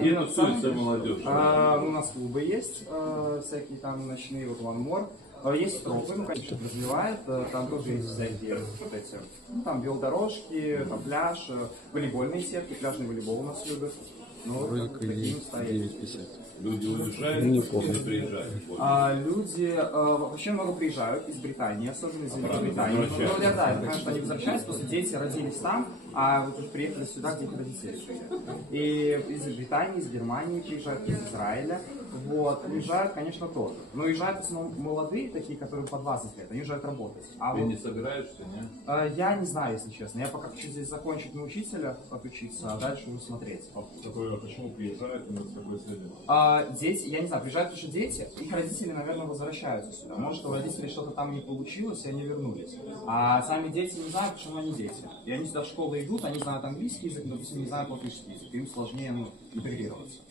Интересуется молодежь. У нас клубы есть, всякие там ночные, вот One More. Есть тропы, ну, конечно, развивает, там тоже есть всякие вот эти, ну, там велодорожки, там пляж, волейбольные сетки, пляжный волейбол у нас любят. Ну, вроде как 9:50. Люди уезжают, не приезжают. Люди вообще много приезжают из Британии, особенно из Великобритании. Ну, да, это, конечно, они возвращаются, потому что дети родились там, а вот приехали сюда, где их родители жили. И из Британии, из Германии приезжают, из Израиля. Вот, уезжают, конечно, тоже. Но уезжают в основном молодые, такие, которые по 20 лет, они уезжают работать. А Ты вот, не собираешься, нет? я не знаю, если честно. Я пока хочу здесь закончить на учителя, отучиться, а дальше буду смотреть. Почему приезжают, с какой целью? Дети, я не знаю, приезжают еще дети, их родители, наверное, возвращаются сюда. Может, у родителей что-то там не получилось, и они вернулись. А сами дети не знают, почему они дети. И они сюда в школу идут, они знают английский язык, но не знают латышский язык. Им сложнее интегрироваться.